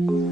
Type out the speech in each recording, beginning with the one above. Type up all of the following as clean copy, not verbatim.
Bom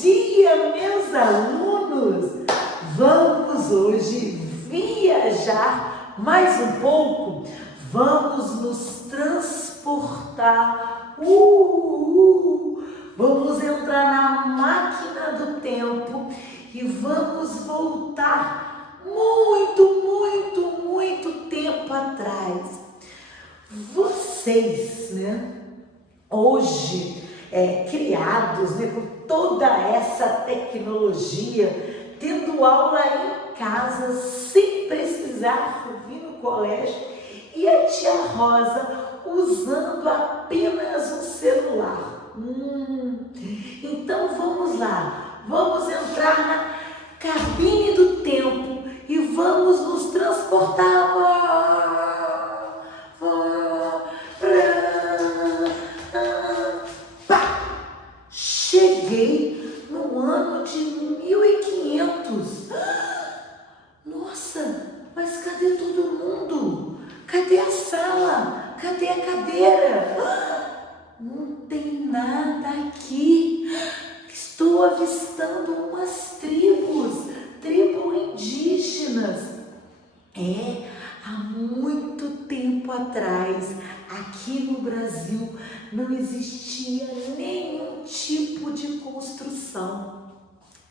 dia, meus alunos! Vamos hoje viajar mais um pouco, vamos nos transportar, vamos entrar na máquina do tempo e vamos voltar muito tempo atrás. Vocês, hoje, criados por toda essa tecnologia, tendo aula em casa sem precisar vir no colégio, e a tia Rosa usando apenas um celular. Então vamos lá, vamos entrar na cabine do tempo e vamos nos transportar. Cheguei no ano de 1500. Nossa, mas cadê todo mundo? Cadê a sala? Cadê a cadeira? Não tem nada aqui. Estou avistando umas tribos indígenas. Há muito tempo atrás, aqui no Brasil, não existia nenhum tipo de construção.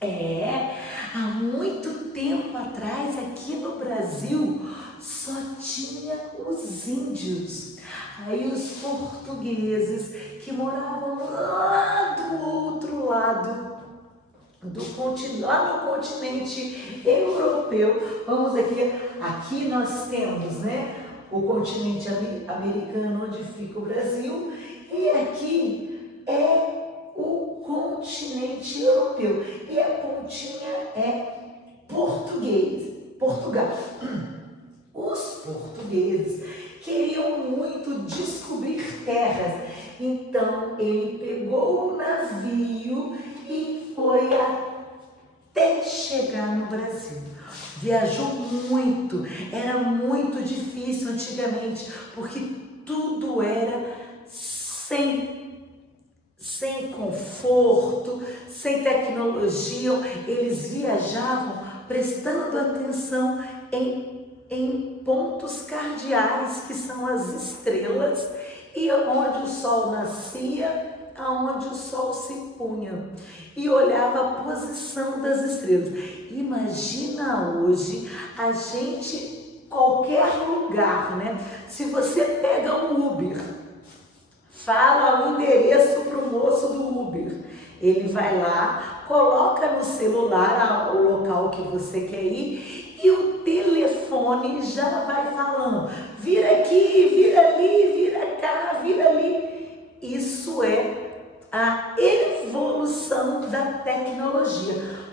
Há muito tempo atrás, aqui no Brasil, só tinha os índios. Aí os portugueses que moravam lá do outro lado lá no continente europeu. Vamos aqui nós temos, o continente americano, onde fica o Brasil, e aqui é o continente europeu, e a pontinha é Portugal. Os portugueses queriam muito descobrir terras, então ele pegou o navio e foi até chegar no Brasil. Viajou muito, era muito difícil antigamente, porque tudo era sem conforto, sem tecnologia. Eles viajavam prestando atenção em pontos cardeais, que são as estrelas, e onde o sol nascia, aonde o sol se punha, e olhava a posição das estrelas. Imagina hoje a gente, qualquer lugar, se você pega um Uber, fala o endereço para o moço do Uber, ele vai lá, coloca no celular o local que você quer ir, e o telefone já vai falando: vira aqui, vira ali, vira cá, vira ali. Isso é a evolução da tecnologia.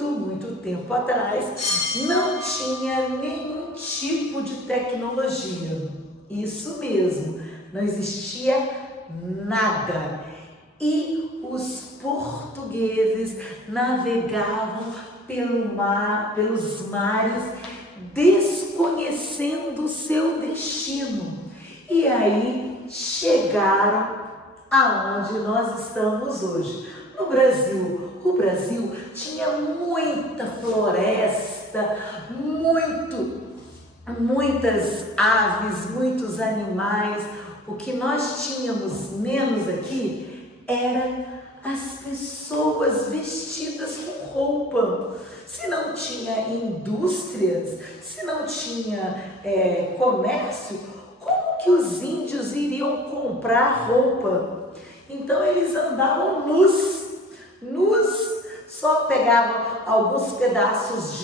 Muito tempo atrás não tinha nenhum tipo de tecnologia. Isso mesmo, não existia nada. E os portugueses navegavam pelo mar, pelos mares, desconhecendo o seu destino. E aí chegaram aonde nós estamos hoje, no Brasil. O Brasil tinha muita floresta, muitas aves, muitos animais. O que nós tínhamos menos aqui era as pessoas vestidas com roupa. Se não tinha indústrias, se não tinha comércio, como que os índios iriam comprar roupa? Então eles andavam nus, só pegavam alguns pedaços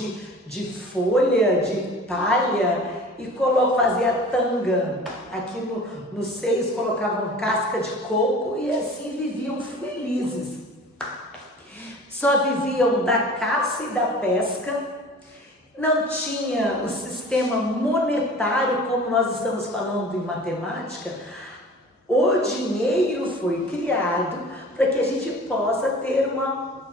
de folha, de palha e fazia tanga. Aqui nos seios colocavam casca de coco e assim viviam felizes. Só viviam da caça e da pesca. Não tinha o sistema monetário como nós estamos falando em matemática. O dinheiro foi criado para que a gente possa ter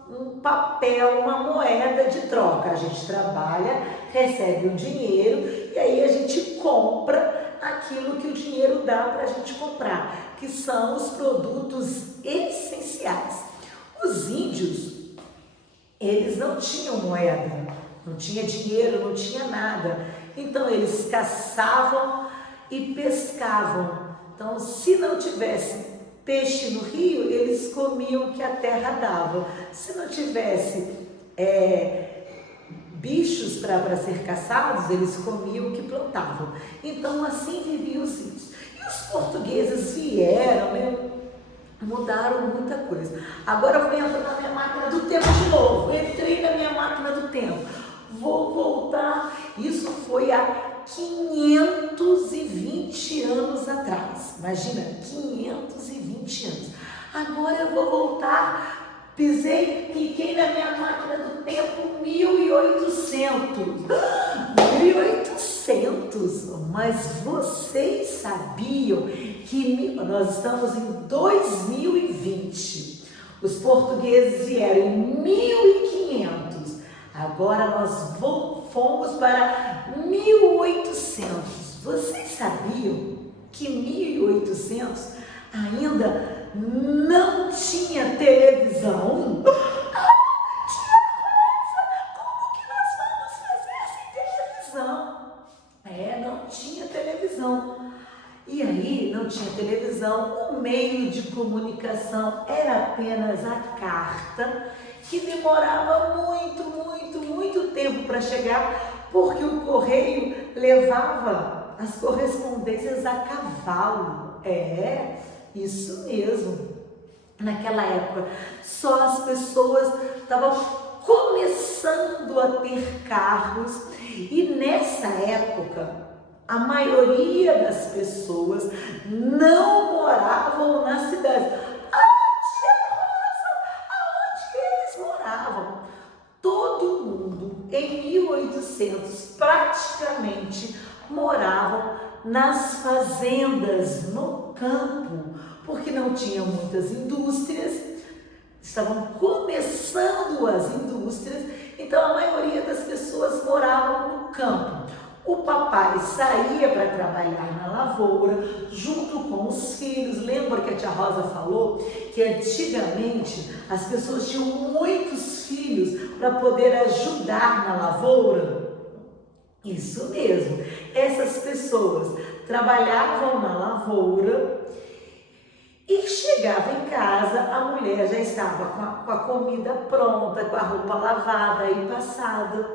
um papel, uma moeda de troca. A gente trabalha, recebe um dinheiro e aí a gente compra aquilo que o dinheiro dá para a gente comprar, que são os produtos essenciais. Os índios, eles não tinham moeda, não tinha dinheiro, não tinha nada. Então eles caçavam e pescavam. Então, se não tivesse peixe no rio, eles comiam o que a terra dava. Se não tivesse bichos para ser caçados, eles comiam o que plantavam. Então, assim viviam os índios. E os portugueses vieram, né? Mudaram muita coisa. Agora eu vou entrar na minha máquina do tempo de novo. Entrei na minha máquina do tempo. Vou voltar. Isso foi há 520 anos atrás. Imagina, 520 anos. Agora eu vou voltar, cliquei na minha máquina do tempo 1800. 1800! Mas vocês sabiam que nós estamos em 2020. Os portugueses vieram em 1500. Agora nós fomos para 1800. Vocês sabiam que 1800 ainda não tinha televisão? Tia Rosa, como que nós vamos fazer sem televisão? Não tinha televisão. E aí, não tinha televisão, o meio de comunicação era apenas a carta, que demorava muito tempo para chegar, porque o correio levava as correspondências a cavalo. Isso mesmo. Naquela época, só as pessoas estavam começando a ter carros, e nessa época, a maioria das pessoas não moravam na cidade. Tia Rosa, aonde eles moravam? Todo mundo, em 1800, praticamente moravam nas fazendas, no campo, porque não tinham muitas indústrias, estavam começando as indústrias, então a maioria das pessoas moravam no campo. O papai saía para trabalhar na lavoura, junto com os filhos. Lembra que a tia Rosa falou que antigamente as pessoas tinham muitos filhos para poder ajudar na lavoura? Isso mesmo. Essas pessoas trabalhavam na lavoura e chegava em casa, a mulher já estava com a comida pronta, com a roupa lavada e passada.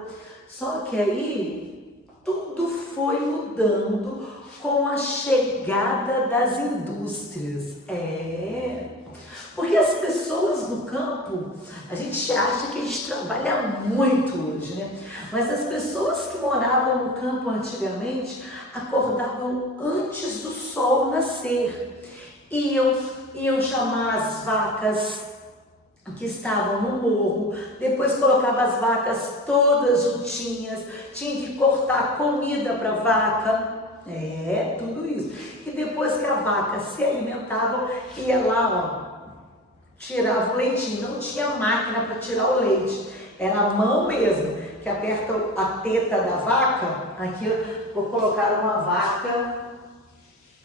Só que aí tudo foi mudando com a chegada das indústrias. Porque as pessoas no campo, a gente acha que a gente trabalha muito hoje, né? Mas as pessoas que moravam no campo antigamente acordavam antes do sol nascer. Iam chamar as vacas que estavam no morro, depois colocava as vacas todas juntinhas, tinha que cortar comida para a vaca, tudo isso. E depois que a vaca se alimentava, ia lá, tirava o leitinho. Não tinha máquina para tirar o leite, era a mão mesmo, que aperta a teta da vaca. Aqui vou colocar uma vaca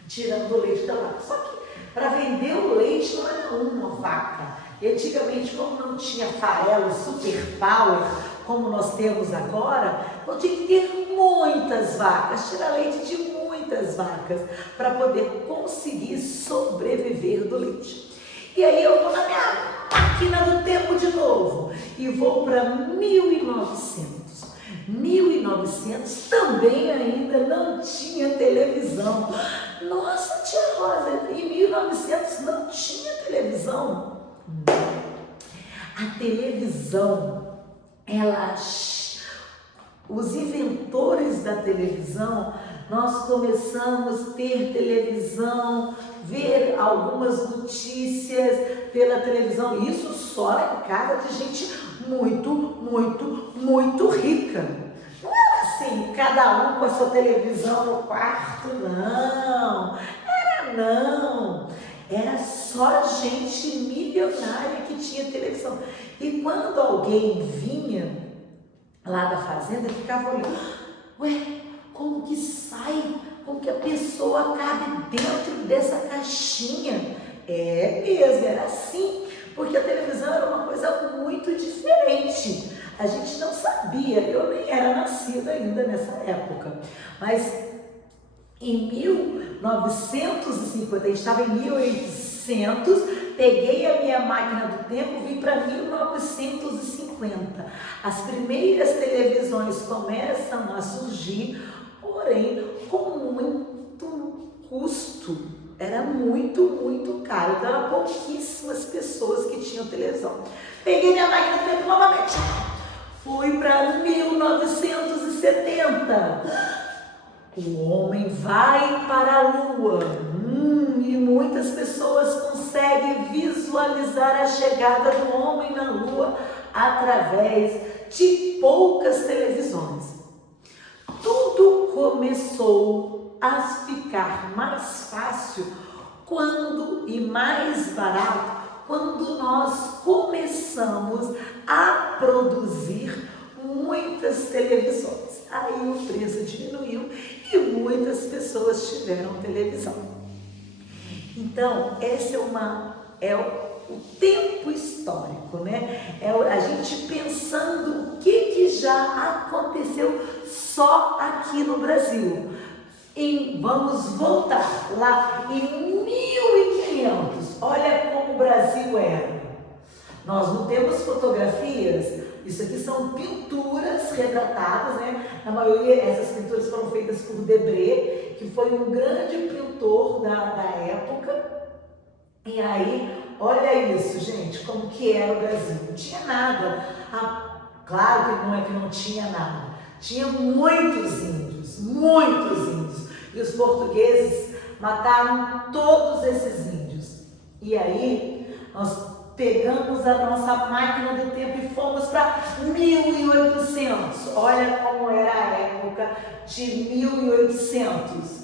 tirando o leite da vaca. Só que para vender o leite não era uma vaca. E antigamente, como não tinha farelo super power, como nós temos agora, eu tinha que ter muitas vacas, tirar leite de muitas vacas, para poder conseguir sobreviver do leite. E aí eu vou na minha máquina do tempo de novo, e vou para 1900. 1900 também ainda não tinha televisão. Nossa, tia Rosa, em 1900 não tinha televisão. televisão? A televisão, os inventores da televisão, nós começamos a ter televisão, ver algumas notícias pela televisão, isso só em casa de gente muito rica. Não era assim, cada um com a sua televisão no quarto, não. Era só gente milionária que tinha televisão. E quando alguém vinha lá da fazenda, ficava olhando, ué, como que sai? Como que a pessoa cabe dentro dessa caixinha? É mesmo, era assim, porque a televisão era uma coisa muito diferente. A gente não sabia, eu nem era nascida ainda nessa época, mas em 1950, a gente estava em 1800, peguei a minha máquina do tempo, vim para 1950. As primeiras televisões começam a surgir, porém com muito custo. Era muito caro, então eram pouquíssimas pessoas que tinham televisão. Peguei minha máquina do tempo novamente, fui para 1970. O homem vai para a Lua e muitas pessoas conseguem visualizar a chegada do homem na Lua através de poucas televisões. Tudo começou a ficar mais fácil e mais barato quando nós começamos a produzir muitas televisões. Aí o preço diminuiu e muitas pessoas tiveram televisão. Então, esse é o tempo histórico, né? É a gente pensando o que já aconteceu só aqui no Brasil. Vamos voltar lá em 1500. Olha como o Brasil era. Nós não temos fotografias. Isso aqui são pinturas retratadas, né? Na maioria, essas pinturas foram feitas por Debré, que foi um grande pintor da época. E aí, olha isso, gente, como que era o Brasil. Não tinha nada. Claro que não é que não tinha nada. Tinha muitos índios. E os portugueses mataram todos esses índios. E aí, nós pegamos a nossa máquina do tempo e fomos para 1800. Olha como era a época de 1800.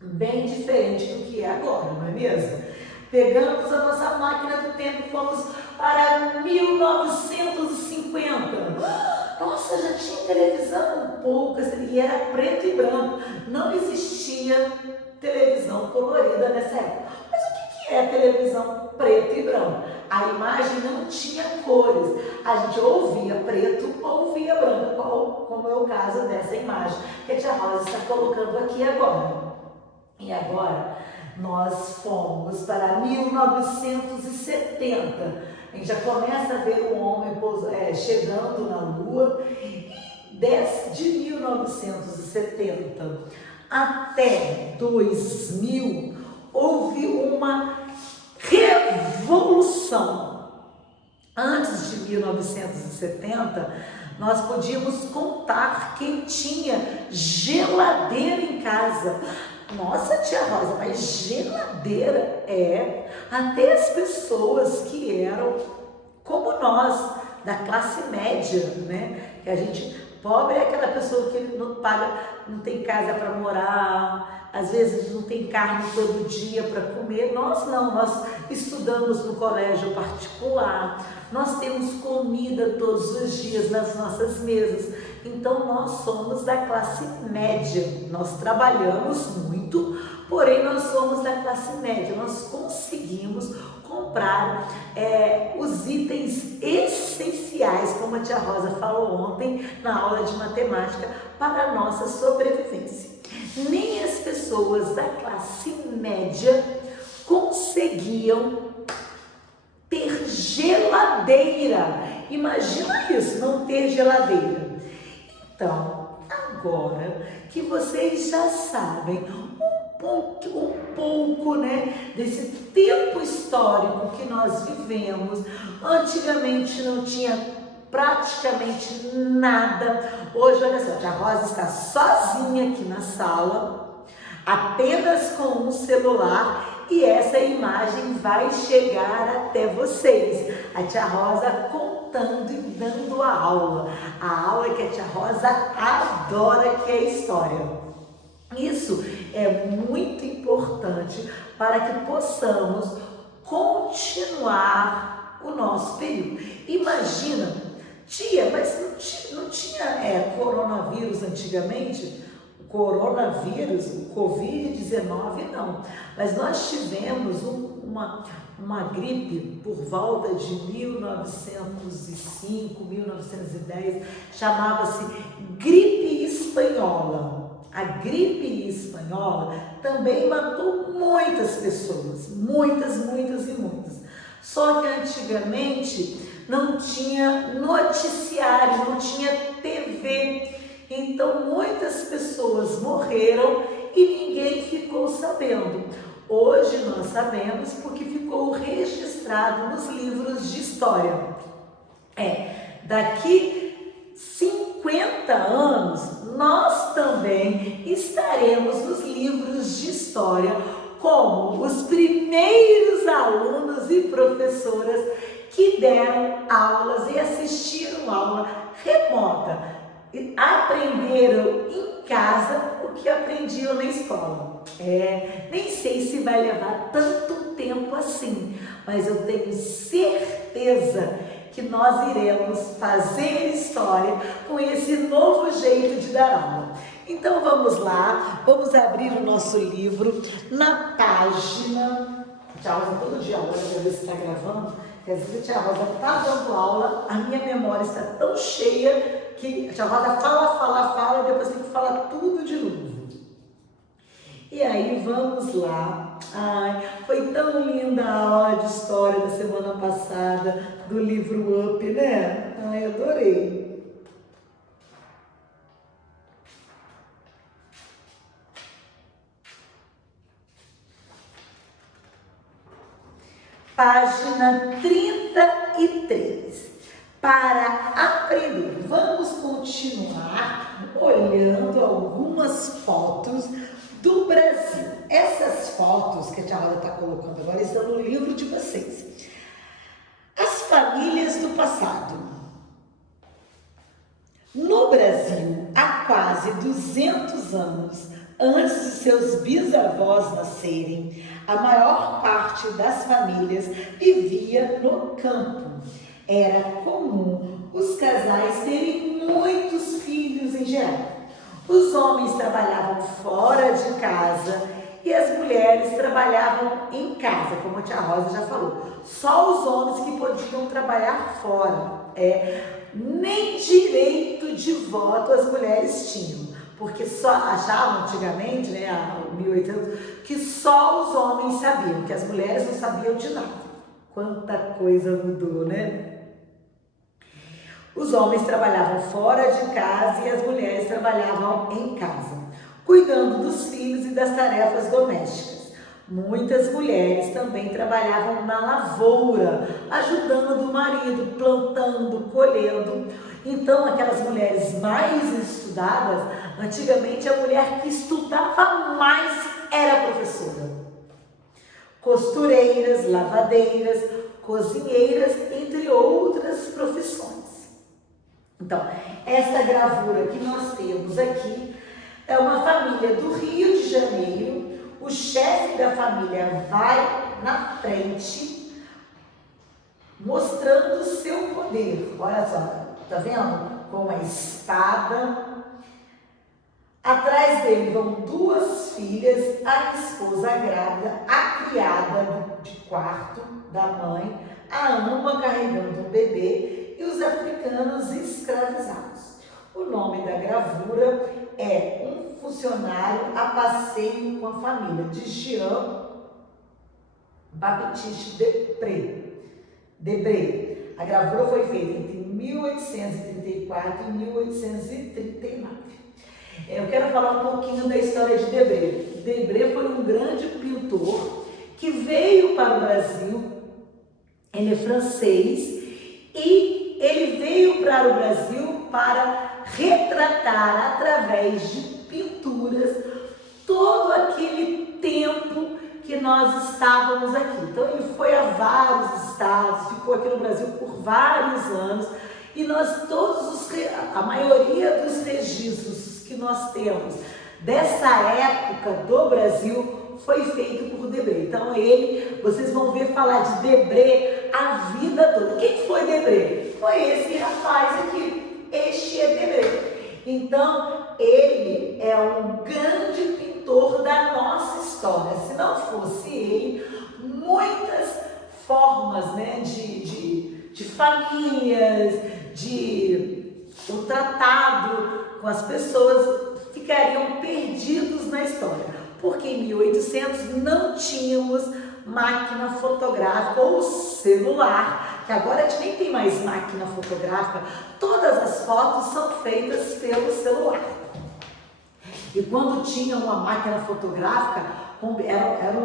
Bem diferente do que é agora, não é mesmo? Pegamos a nossa máquina do tempo e fomos para 1950. Nossa, já tinha televisão, poucas, e era preto e branco. Não existia televisão colorida nessa época. Mas o que é televisão preto e branco? A imagem não tinha cores. A gente ou via preto ou via branco, como é o caso dessa imagem que a tia Rosa está colocando aqui agora. E agora nós fomos para 1970. A gente já começa a ver o homem chegando na Lua. De 1970 até 2000 houve uma revolução. Antes de 1970, nós podíamos contar quem tinha geladeira em casa. Nossa, tia Rosa, mas geladeira até as pessoas que eram como nós, da classe média, né? Que a gente, pobre é aquela pessoa que não tem casa para morar, às vezes não tem carne todo dia para comer. Nós não, nós estudamos no colégio particular, nós temos comida todos os dias nas nossas mesas. Então nós somos da classe média, nós trabalhamos muito, porém nós somos da classe média, nós conseguimos comprar os itens essenciais, como a tia Rosa falou ontem na aula de matemática, para a nossa sobrevivência. Nem as pessoas da classe média conseguiam ter geladeira. Imagina isso, não ter geladeira. Então, agora que vocês já sabem um pouco, né, desse tempo histórico que nós vivemos. Antigamente não tinha praticamente nada. Hoje, olha só, a tia Rosa está sozinha aqui na sala, apenas com um celular, e essa imagem vai chegar até vocês. A tia Rosa contando e dando a aula que a tia Rosa adora, que é a história. Isso é muito importante para que possamos continuar o nosso período. Imagina, tia, mas não tinha coronavírus antigamente? O coronavírus, o Covid-19 não, mas nós tivemos uma gripe por volta de 1905, 1910, chamava-se gripe espanhola. A gripe espanhola também matou muitas pessoas, muitas. Só que antigamente não tinha noticiário, não tinha TV. Então muitas pessoas morreram e ninguém ficou sabendo. Hoje nós sabemos porque ficou registrado nos livros de história. Daqui 50 anos, nós também estaremos nos livros de história como os primeiros alunos e professoras que deram aulas e assistiram aula remota, aprenderam em casa o que aprendiam na escola. Nem sei se vai levar tanto tempo assim, mas eu tenho certeza que nós iremos fazer história com esse novo jeito de dar aula. Então vamos lá, vamos abrir o nosso livro na página. A tia Rosa todo dia olha para ver se está gravando, porque às vezes a tia Rosa está dando aula, a minha memória está tão cheia que a tia Rosa fala, e depois tem que falar tudo de novo. E aí vamos lá. Ai, foi tão linda a aula de história da semana passada do livro Up, né? Ai, adorei. Página 33. Para aprender, vamos continuar olhando algumas fotos do Brasil. Essas fotos que a tia Rosa está colocando agora estão no livro de vocês. As famílias do passado. No Brasil, há quase 200 anos, antes de seus bisavós nascerem, a maior parte das famílias vivia no campo. Era comum os casais terem muitos filhos em geral. Os homens trabalhavam fora de casa e as mulheres trabalhavam em casa, como a tia Rosa já falou. Só os homens que podiam trabalhar fora. Nem direito de voto as mulheres tinham, porque só achavam antigamente, né, há 1800, que só os homens sabiam, que as mulheres não sabiam de nada. Quanta coisa mudou, né? Os homens trabalhavam fora de casa e as mulheres trabalhavam em casa, cuidando dos filhos e das tarefas domésticas. Muitas mulheres também trabalhavam na lavoura, ajudando o marido, plantando, colhendo. Então, aquelas mulheres mais estudadas, antigamente a mulher que estudava mais era professora. Costureiras, lavadeiras, cozinheiras, entre outras profissões. Então, essa gravura que nós temos aqui é uma família do Rio de Janeiro. O chefe da família vai na frente, mostrando o seu poder. Olha só, tá vendo? Com a espada. Atrás dele vão duas filhas, a esposa grávida, a criada de quarto da mãe, a ama carregando um bebê e os africanos escravizados. O nome da gravura é Um Funcionário a Passeio com a Família, de Jean-Baptiste Debré. A gravura foi feita entre 1834 e 1839. Eu quero falar um pouquinho da história de Debré. Debré foi um grande pintor que veio para o Brasil. Ele é francês e ele veio para o Brasil para retratar através de pinturas todo aquele tempo que nós estávamos aqui. Então ele foi a vários estados, ficou aqui no Brasil por vários anos e nós a maioria dos registros que nós temos dessa época do Brasil foi feito por Debré. Então vocês vão ver falar de Debré a vida toda. Quem foi Debré? Foi esse rapaz aqui. Este é Debré. Então ele é um grande pintor da nossa história. Se não fosse ele, muitas formas, né, de famílias, o tratado com as pessoas ficariam perdidos na história. Porque em 1800 não tínhamos máquina fotográfica ou celular, que agora a gente nem tem mais máquina fotográfica, todas as fotos são feitas pelo celular. E quando tinha uma máquina fotográfica, era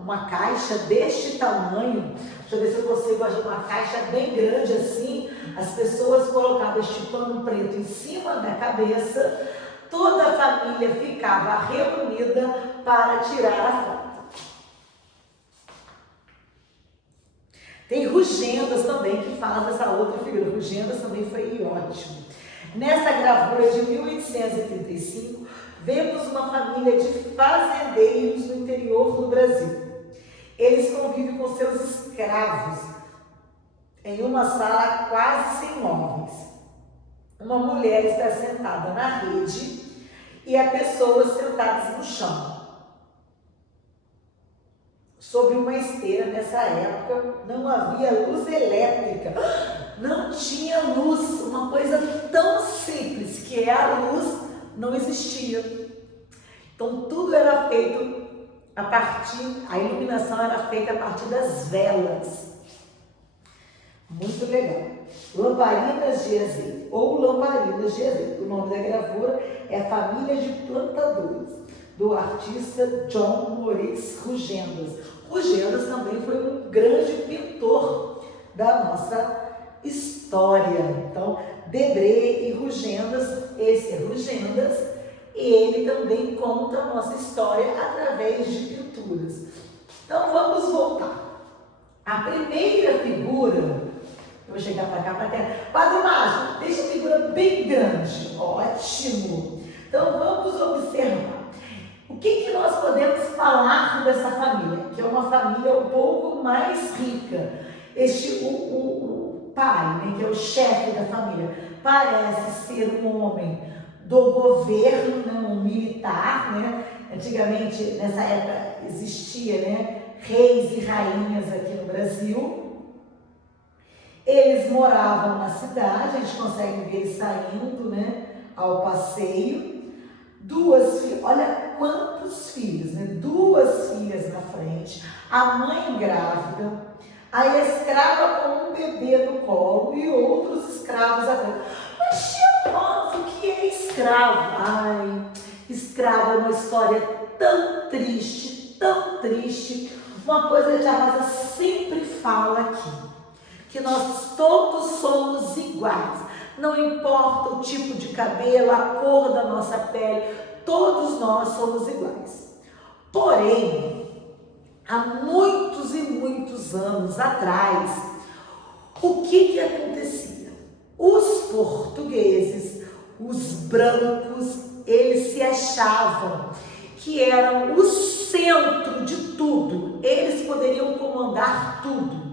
uma caixa deste tamanho, deixa eu ver se eu consigo achar uma caixa bem grande assim, as pessoas colocavam este pano preto em cima da cabeça, toda a família ficava reunida para tirar a foto. Tem Rugendas também, que fala dessa outra figura. Rugendas também foi ótimo. Nessa gravura de 1835, vemos uma família de fazendeiros no interior do Brasil. Eles convivem com seus escravos em uma sala quase sem móveis. Uma mulher está sentada na rede e há pessoas sentadas no chão. Sobre uma esteira, nessa época, não havia luz elétrica. Não tinha luz, uma coisa tão simples que é a luz, não existia. Então tudo era feito a iluminação era feita a partir das velas. Muito legal. Lamparinas de azeite ou lamparinas de azeite. O nome da gravura é A Família de Plantadores, do artista John Moritz Rugendas. Rugendas também foi um grande pintor da nossa história. Então, Debré e Rugendas, esse é Rugendas, e ele também conta a nossa história através de pinturas. Então, vamos voltar. A primeira figura, eu vou chegar para cá, para cá. Padre Márcio, deixa a figura bem grande. Ótimo. Então, vamos observar. O que nós podemos falar dessa família? Que é uma família um pouco mais rica. O pai, né, que é o chefe da família, parece ser um homem do governo, né, um militar, né? Antigamente, nessa época, existia, né, reis e rainhas aqui no Brasil. Eles moravam na cidade, a gente consegue ver eles saindo, né, ao passeio. Olha quantos filhos, né? 2 filhas na frente, a mãe grávida, a escrava com um bebê no colo e outros escravos atrás. Mas, tia Rosa, o que é escravo? Ai, escravo é uma história tão triste, uma coisa que a tia Rosa sempre fala aqui, que nós todos somos iguais. Não importa o tipo de cabelo, a cor da nossa pele, todos nós somos iguais. Porém, há muitos e muitos anos atrás, o que acontecia? Os portugueses, os brancos, eles se achavam que eram o centro de tudo, eles poderiam comandar tudo.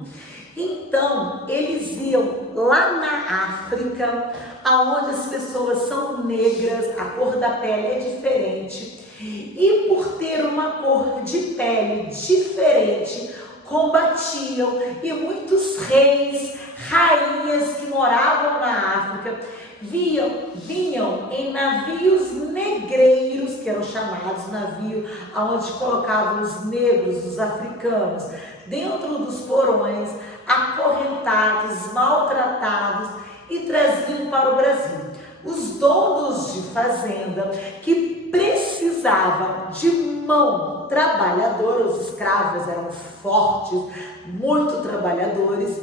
Então, eles iam lá na África, aonde as pessoas são negras, a cor da pele é diferente, e por ter uma cor de pele diferente, combatiam, e muitos reis, rainhas que moravam na África, vinham em navios negreiros, que eram chamados navios, aonde colocavam os negros, os africanos, dentro dos porões, acorrentados, maltratados, e traziam para o Brasil. Os donos de fazenda que precisavam precisava de mão trabalhadora, os escravos eram fortes, muito trabalhadores,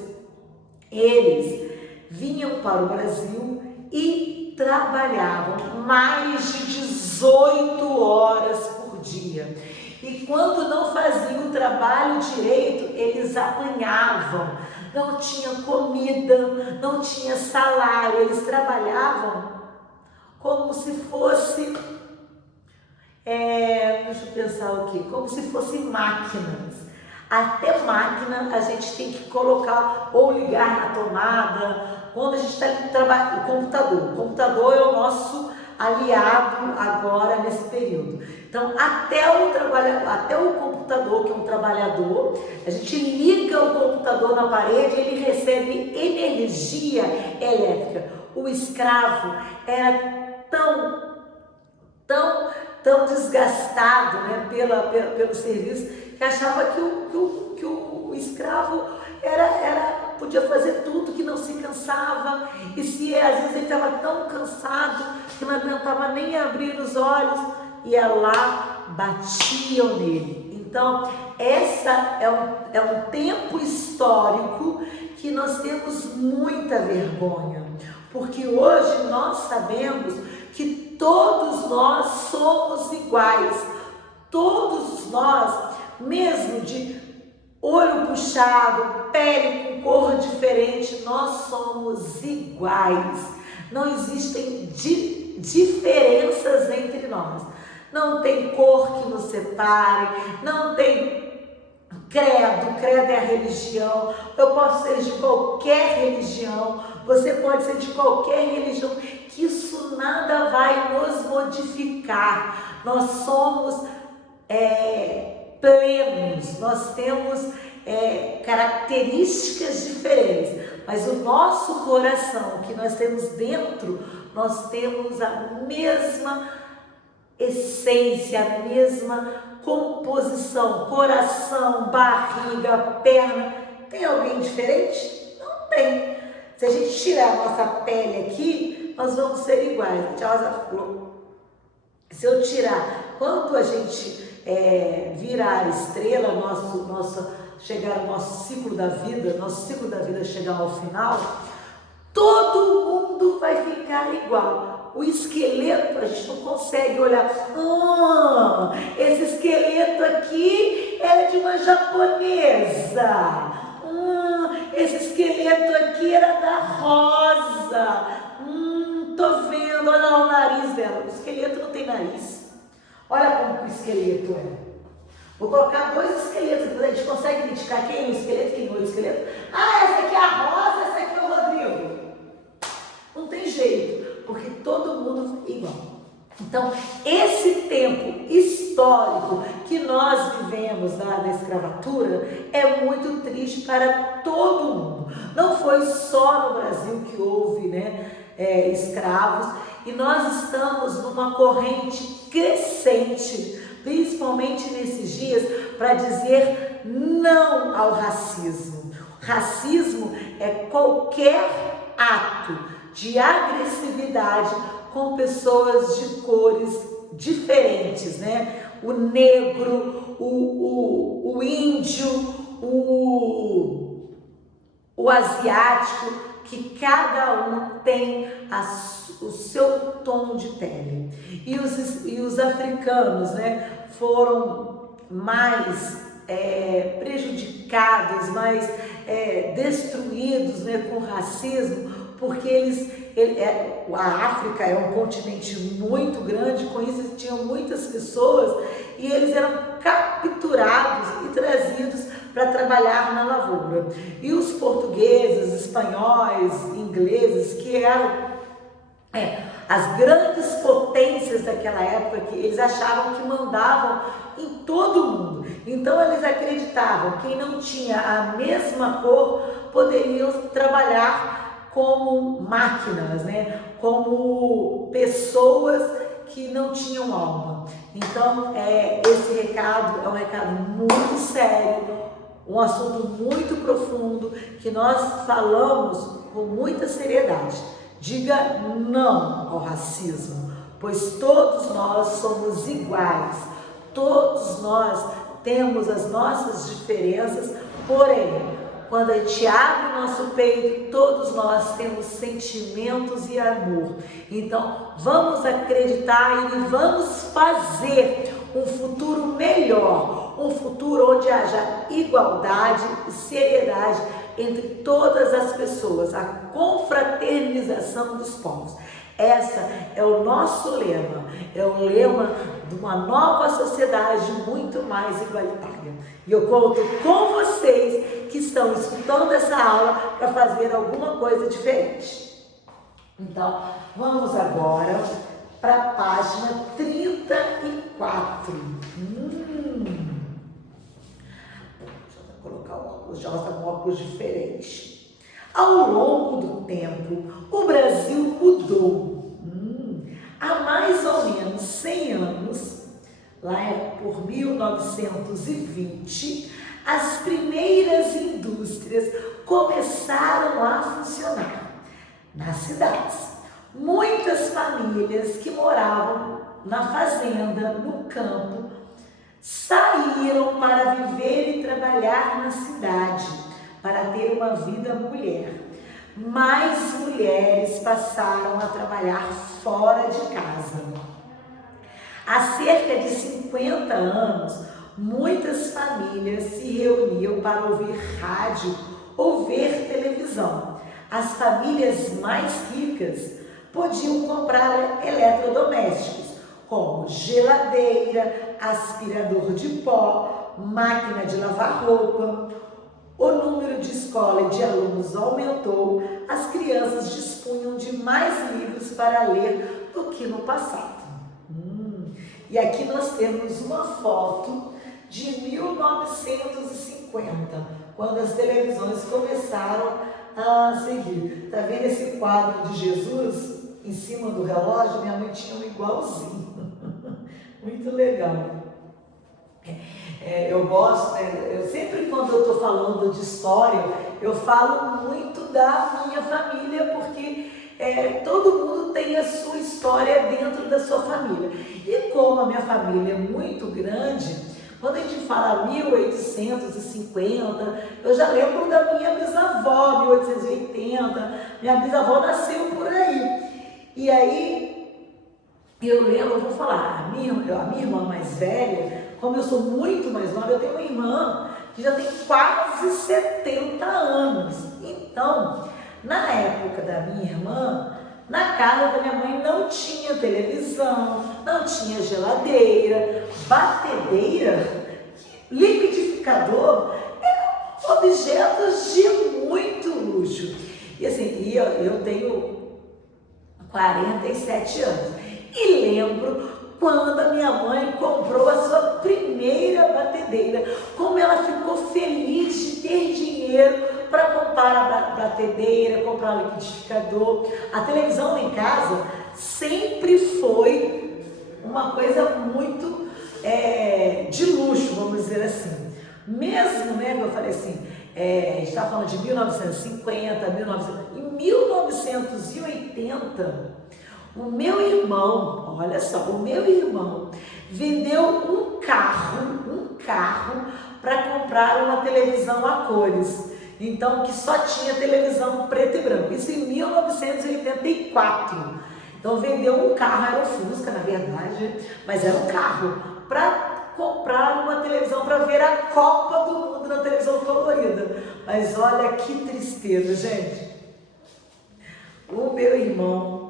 eles vinham para o Brasil e trabalhavam mais de 18 horas por dia. E quando não faziam o trabalho direito, eles apanhavam, não tinha comida, não tinha salário, eles trabalhavam como se fosse, deixa eu pensar o quê? Como se fossem máquinas. Até máquina a gente tem que colocar ou ligar na tomada, quando a gente está trabalhando, o computador é o nosso aliado agora nesse período. Então, até o computador, que é um trabalhador, a gente liga o computador na parede, ele recebe energia elétrica. O escravo era tão desgastado, né, pelo serviço, que achava que o escravo podia fazer tudo, que não se cansava, e se às vezes ele estava tão cansado que não aguentava nem abrir os olhos, ia lá, batiam nele. Então, essa é um tempo histórico que nós temos muita vergonha, porque hoje nós sabemos que todos nós somos iguais, todos nós, mesmo de olho puxado, pele com cor diferente, nós somos iguais. Não existem diferenças entre nós. Não tem cor que nos separe, não tem credo é a religião. Eu posso ser de qualquer religião, você pode ser de qualquer religião, que isso nada vai nos modificar. Nós somos plenos, nós temos características diferentes, mas o nosso coração, que nós temos dentro, nós temos a mesma essência, a mesma composição, coração, barriga, perna. Tem alguém diferente? Não tem. Se a gente tirar a nossa pele aqui, nós vamos ser iguais. A tia Rosa falou, se eu tirar, quando a gente virar estrela, chegar ao nosso ciclo da vida chegar ao final, todo mundo vai ficar igual. O esqueleto, a gente não consegue olhar, esse esqueleto aqui era de uma japonesa, esse esqueleto aqui era da Rosa, tô vendo, olha lá o nariz dela, o esqueleto não tem nariz. Olha como o esqueleto é. Vou colocar dois esqueletos, a gente consegue identificar quem é o esqueleto, quem não é o esqueleto. Essa aqui é a Rosa, essa aqui é o Rodrigo. Não tem jeito, porque todo mundo é igual. Então, esse tempo histórico que nós vivemos na escravatura é muito triste para todo mundo. Não foi só no Brasil que houve, escravos, e nós estamos numa corrente crescente, principalmente nesses dias, para dizer não ao racismo. Racismo é qualquer ato de agressividade com pessoas de cores diferentes, né? O negro, o índio, o asiático, que cada um tem o seu tom de pele. E os africanos, foram mais prejudicados, mais destruídos, com racismo, porque a África é um continente muito grande, com isso tinham muitas pessoas e eles eram capturados e trazidos para trabalhar na lavoura. E os portugueses, espanhóis, ingleses, que eram as grandes potências daquela época, que eles achavam que mandavam em todo mundo. Então eles acreditavam que quem não tinha a mesma cor poderiam trabalhar como máquinas, como pessoas que não tinham alma. Então esse recado é um recado muito sério, um assunto muito profundo, que nós falamos com muita seriedade. Diga não ao racismo, pois todos nós somos iguais, todos nós temos as nossas diferenças, porém, quando a gente abre o nosso peito, todos nós temos sentimentos e amor. Então, vamos acreditar e vamos fazer um futuro melhor, um futuro onde haja igualdade e seriedade entre todas as pessoas, a confraternização dos povos. Essa é o nosso lema, é o lema de uma nova sociedade muito mais igualitária. E eu conto com vocês que estão escutando essa aula para fazer alguma coisa diferente. Então, vamos agora para a página 34. Deixa eu colocar o óculos, já está com um óculos diferente. Ao longo do tempo, o Brasil mudou. Há mais ou menos 100 anos, lá por 1920, as primeiras indústrias começaram a funcionar nas cidades. Muitas famílias que moravam na fazenda, no campo, saíram para viver e trabalhar na cidade, para ter uma vida mulher. Mais mulheres passaram a trabalhar fora de casa. Há cerca de 50 anos, muitas famílias se reuniam para ouvir rádio ou ver televisão. As famílias mais ricas podiam comprar eletrodomésticos, como geladeira, aspirador de pó, máquina de lavar roupa. O número de escola e de alunos aumentou, as crianças dispunham de mais livros para ler do que no passado. E aqui nós temos uma foto de 1950, quando as televisões começaram a seguir. Tá vendo esse quadro de Jesus em cima do relógio? Minha mãe tinha um igualzinho. Muito legal. Eu gosto, né? Eu sempre quando eu estou falando de história, eu falo muito da minha família, porque todo mundo tem a sua história dentro da sua família. E como a minha família é muito grande, quando a gente fala 1850, eu já lembro da minha bisavó, 1880, minha bisavó nasceu por aí. E aí, eu lembro, eu vou falar, a minha irmã mais velha, como eu sou muito mais nova, eu tenho uma irmã que já tem quase 70 anos. Então, na época da minha irmã, na casa da minha mãe não tinha televisão, não tinha geladeira, batedeira, liquidificador, eram objetos de muito luxo. E assim, eu tenho 47 anos e lembro quando a minha mãe comprou a sua primeira batedeira, como ela ficou feliz de ter dinheiro para comprar a batedeira, comprar o liquidificador. A televisão em casa sempre foi uma coisa muito de luxo, vamos dizer assim. Mesmo, né, eu falei assim, a gente está falando de 1950, em 1980, o meu irmão, olha só, o meu irmão vendeu um carro para comprar uma televisão a cores. Então, que só tinha televisão preto e branco. Isso em 1984. Então, vendeu um carro, era um Fusca, na verdade, mas era um carro, para comprar uma televisão para ver a Copa do Mundo na televisão colorida. Mas olha que tristeza, gente. O meu irmão,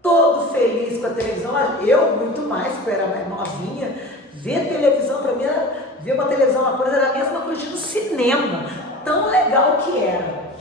todo feliz com a televisão, eu muito mais, porque eu era mais novinha, ver televisão para mim, ver uma televisão uma coisa, era a mesma coisa de ir no cinema, tão legal que era.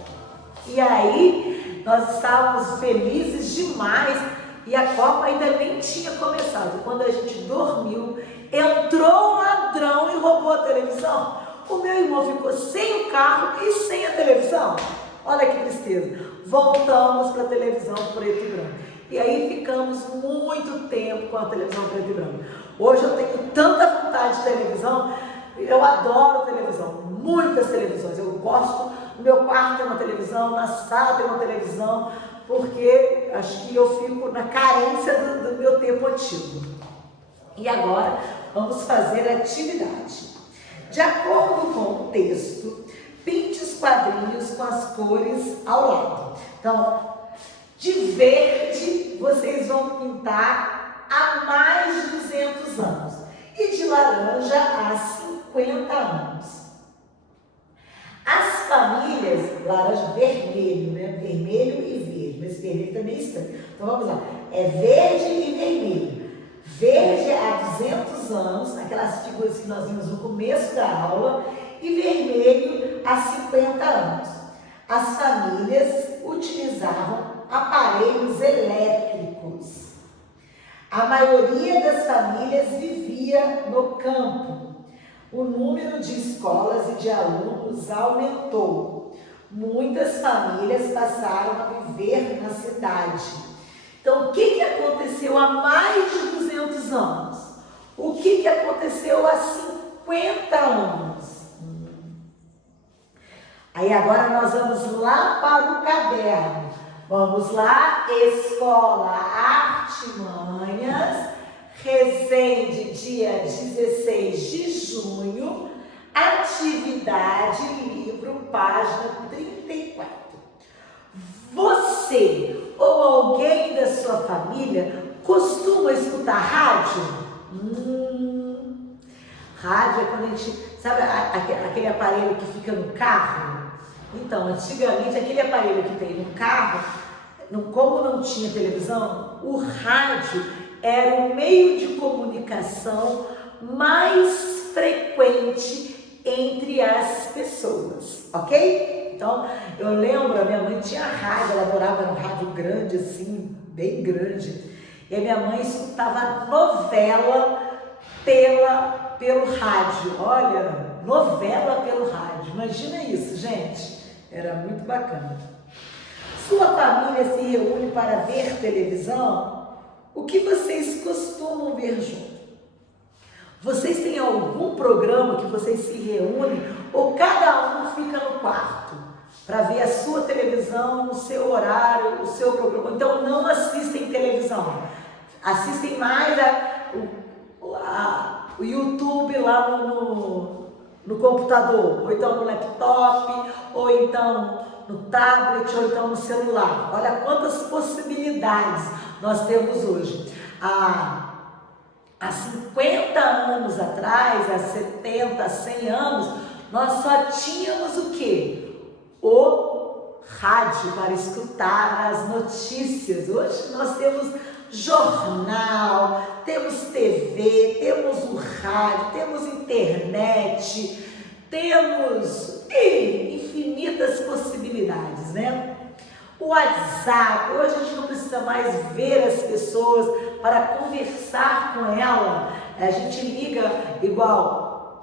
E aí, nós estávamos felizes demais, e a Copa ainda nem tinha começado. Quando a gente dormiu, entrou um ladrão e roubou a televisão. O meu irmão ficou sem o carro e sem a televisão. Olha que tristeza. Voltamos para a televisão preto e branco. E aí ficamos muito tempo com a televisão preto e branco. Hoje eu tenho tanta vontade de televisão, eu adoro televisão, muitas televisões, eu gosto, no meu quarto tem uma televisão, na sala tem uma televisão, porque acho que eu fico na carência do meu tempo antigo. E agora vamos fazer a atividade. De acordo com o texto, pinte os quadrinhos com as cores ao lado. Então, de verde vocês vão pintar há mais de 200 anos e de laranja há 50 anos. As famílias, laranja, vermelho, né? Vermelho e verde, mas vermelho também é estranho. Então vamos lá, é verde e vermelho. Verde há 200 anos, aquelas figuras que nós vimos no começo da aula, e vermelho há 50 anos. As famílias utilizavam aparelhos elétricos. A maioria das famílias vivia no campo. O número de escolas e de alunos aumentou. Muitas famílias passaram a viver na cidade. Então, o que aconteceu há mais de 200 anos? O que aconteceu há 50 anos? Aí agora nós vamos lá para o caderno. Vamos lá, Escola Artimanhas, Resende, dia 16 de junho, atividade, livro, página 34. Você ou alguém da sua família costuma escutar rádio? Rádio é quando a gente, sabe aquele aparelho que fica no carro? Então, antigamente, aquele aparelho que tem no carro, como não tinha televisão, o rádio era o meio de comunicação mais frequente entre as pessoas, ok? Então, eu lembro, a minha mãe tinha rádio, ela morava num rádio grande assim, bem grande, e a minha mãe escutava novela pelo rádio. Olha, novela pelo rádio, imagina isso, gente, era muito bacana. Sua família se reúne para ver televisão? O que vocês costumam ver junto? Vocês têm algum programa que vocês se reúnem ou cada um fica no quarto para ver a sua televisão no seu horário, o seu programa? Então não assistem televisão, assistem mais o YouTube lá no computador, ou então no laptop, ou então no tablet, ou então no celular. Olha quantas possibilidades nós temos hoje. Há 50 anos atrás, há 70, 100 anos, nós só tínhamos o quê? O rádio para escutar as notícias. Hoje nós temos jornal, temos TV, temos o rádio, temos internet, temos infinitas possibilidades, né? O WhatsApp, hoje a gente não precisa mais ver as pessoas para conversar com ela, a gente liga igual.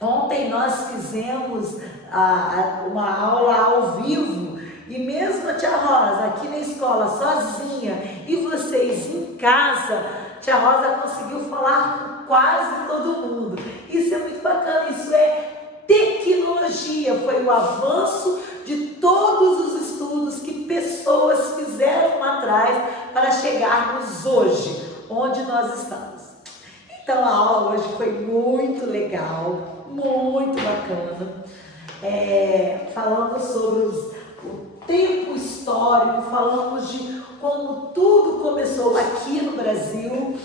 Ontem nós fizemos uma aula ao vivo e mesmo a tia Rosa aqui na escola sozinha e vocês em casa, tia Rosa conseguiu falar com quase todo mundo. Isso é muito bacana, isso é tecnologia, foi o avanço de todos os estudos que pessoas fizeram lá atrás para chegarmos hoje, onde nós estamos. Então a aula hoje foi muito legal, muito bacana. Falamos sobre o tempo histórico, falamos de como tudo começou aqui no Brasil,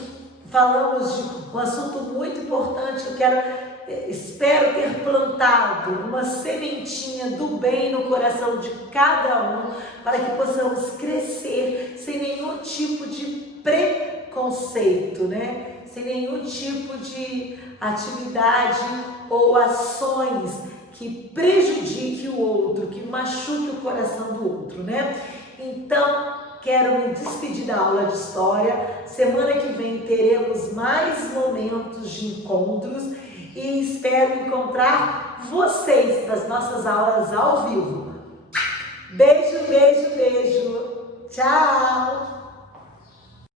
falamos de um assunto muito importante que eu espero ter plantado uma sementinha do bem no coração de cada um, para que possamos crescer sem nenhum tipo de preconceito, né? Sem nenhum tipo de atividade ou ações que prejudique o outro, que machuque o coração do outro, né? Então, quero me despedir da aula de História. Semana que vem teremos mais momentos de encontros e espero encontrar vocês nas nossas aulas ao vivo. Beijo, beijo, beijo. Tchau!